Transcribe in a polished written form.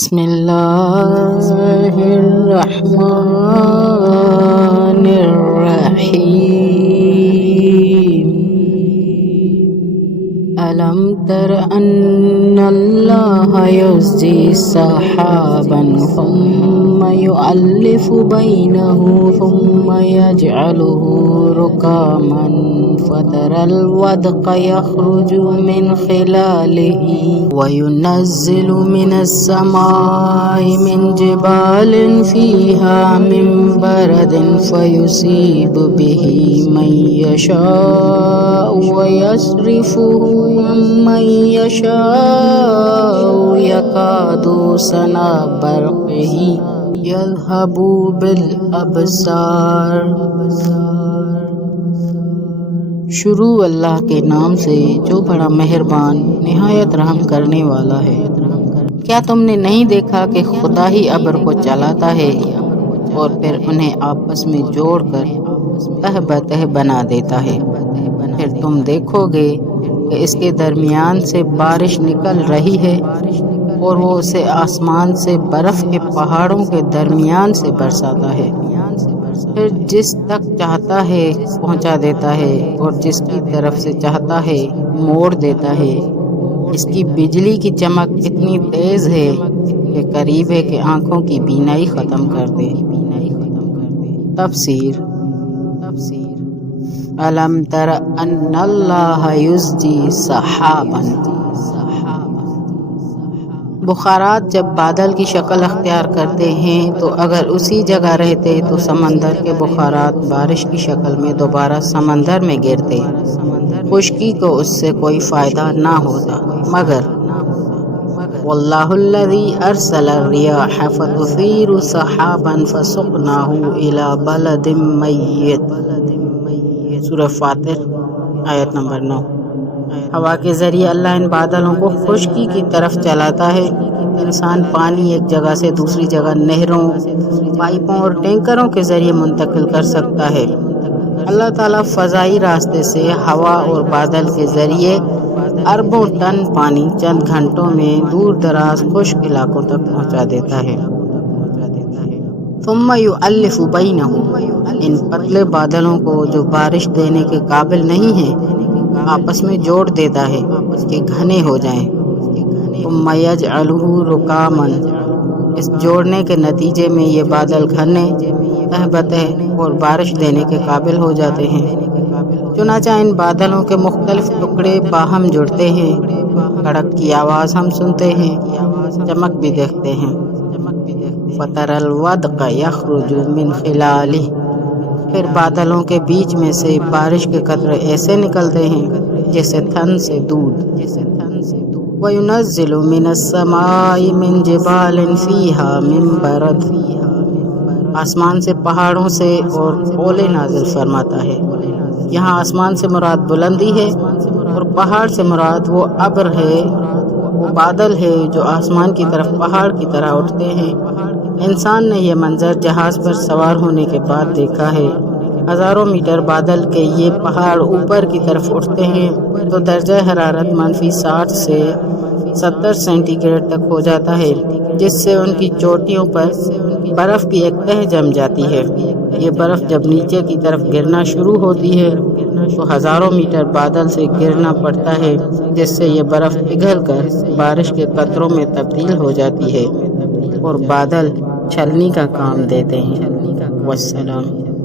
بسم اللہ الرحمن الرحیم ألم تر أن الله يزجي سحابا ثم يؤلف بينه ثم يجعله ركاما فترى الودق يخرج من خلاله وينزل من السماء من جبال فيها من برد فيصيب به من يشاء ويصرفه من يشاء يكاد سنا برقه يذهب بالأبصار۔ شروع اللہ کے نام سے جو بڑا مہربان نہایت رحم کرنے والا ہے۔ کیا تم نے نہیں دیکھا کہ خدا ہی ابر کو چلاتا ہے اور پھر انہیں آپس میں جوڑ کر تہ بتہ بنا دیتا ہے؟ پھر تم دیکھو گے کہ اس کے درمیان سے بارش نکل رہی ہے اور وہ اسے آسمان سے برف کے پہاڑوں کے درمیان سے برساتا ہے، پھر جس تک چاہتا ہے پہنچا دیتا ہے اور جس کی طرف سے چاہتا ہے موڑ دیتا ہے۔ اس کی بجلی کی چمک اتنی تیز ہے کہ قریب ہے کہ آنکھوں کی بینائی ختم کر دے۔ تفسیر ألم تر أن الله يزجي سحابا۔ بخارات جب بادل کی شکل اختیار کرتے ہیں تو اگر اسی جگہ رہتے تو سمندر کے بخارات بارش کی شکل میں دوبارہ سمندر میں گرتے، خشکی کو اس سے کوئی فائدہ نہ ہوتا، مگر واللہ الذی ارسل الریاح فتثیر سحابا فسقناہ الی بلد میت۔ سورہ فاطر آیت نمبر 9۔ ہوا کے ذریعے اللہ ان بادلوں کو خشکی کی طرف چلاتا ہے۔ انسان پانی ایک جگہ سے دوسری جگہ نہروں، پائپوں اور ٹینکروں کے ذریعے منتقل کر سکتا ہے۔ اللہ تعالیٰ فضائی راستے سے ہوا اور بادل کے ذریعے اربوں ٹن پانی چند گھنٹوں میں دور دراز خشک علاقوں تک پہنچا دیتا ہے۔ ثم یؤلف بینہ، ان پتلے بادلوں کو جو بارش دینے کے قابل نہیں ہیں آپس میں جوڑ دیتا ہے کہ گھنے ہو جائیں۔ ثم یجعلہ رکاما، اس جوڑنے کے نتیجے میں یہ بادل گھنے، تہ بتہ اور بارش دینے کے قابل ہو جاتے ہیں۔ چنانچہ ان بادلوں کے مختلف ٹکڑے باہم جڑتے ہیں، کڑک کی آواز ہم سنتے ہیں، چمک بھی دیکھتے ہیں۔ فَتَرَى الْوَدْقَ يَخْرُجُ مِنْ خِلَالِهِ، پھر بادلوں کے بیچ میں سے بارش کے قطرے ایسے نکلتے ہیں جیسے تھن سے دودھ۔ وَيُنَزِّلُ مِنَ السَّمَاءِ مِنْ جِبَالٍ فِيهَا مِنْ بَرَدٍ، آسمان سے پہاڑوں سے اور اولے نازل فرماتا ہے۔ یہاں آسمان سے مراد بلندی ہے اور پہاڑ سے مراد وہ ابر ہے، وہ بادل ہے جو آسمان کی طرف پہاڑ کی طرح اٹھتے ہیں۔ انسان نے یہ منظر جہاز پر سوار ہونے کے بعد دیکھا ہے۔ ہزاروں میٹر بادل کے یہ پہاڑ اوپر کی طرف اٹھتے ہیں تو درجہ حرارت -60 سے 70 سینٹی گریڈ تک ہو جاتا ہے، جس سے ان کی چوٹیوں پر برف کی ایک تہ جم جاتی ہے۔ یہ برف جب نیچے کی طرف گرنا شروع ہوتی ہے تو ہزاروں میٹر بادل سے گرنا پڑتا ہے، جس سے یہ برف پگھل کر بارش کے قطروں میں تبدیل ہو جاتی ہے اور بادل چھلنی کا کام دیتے ہیں۔ والسلام۔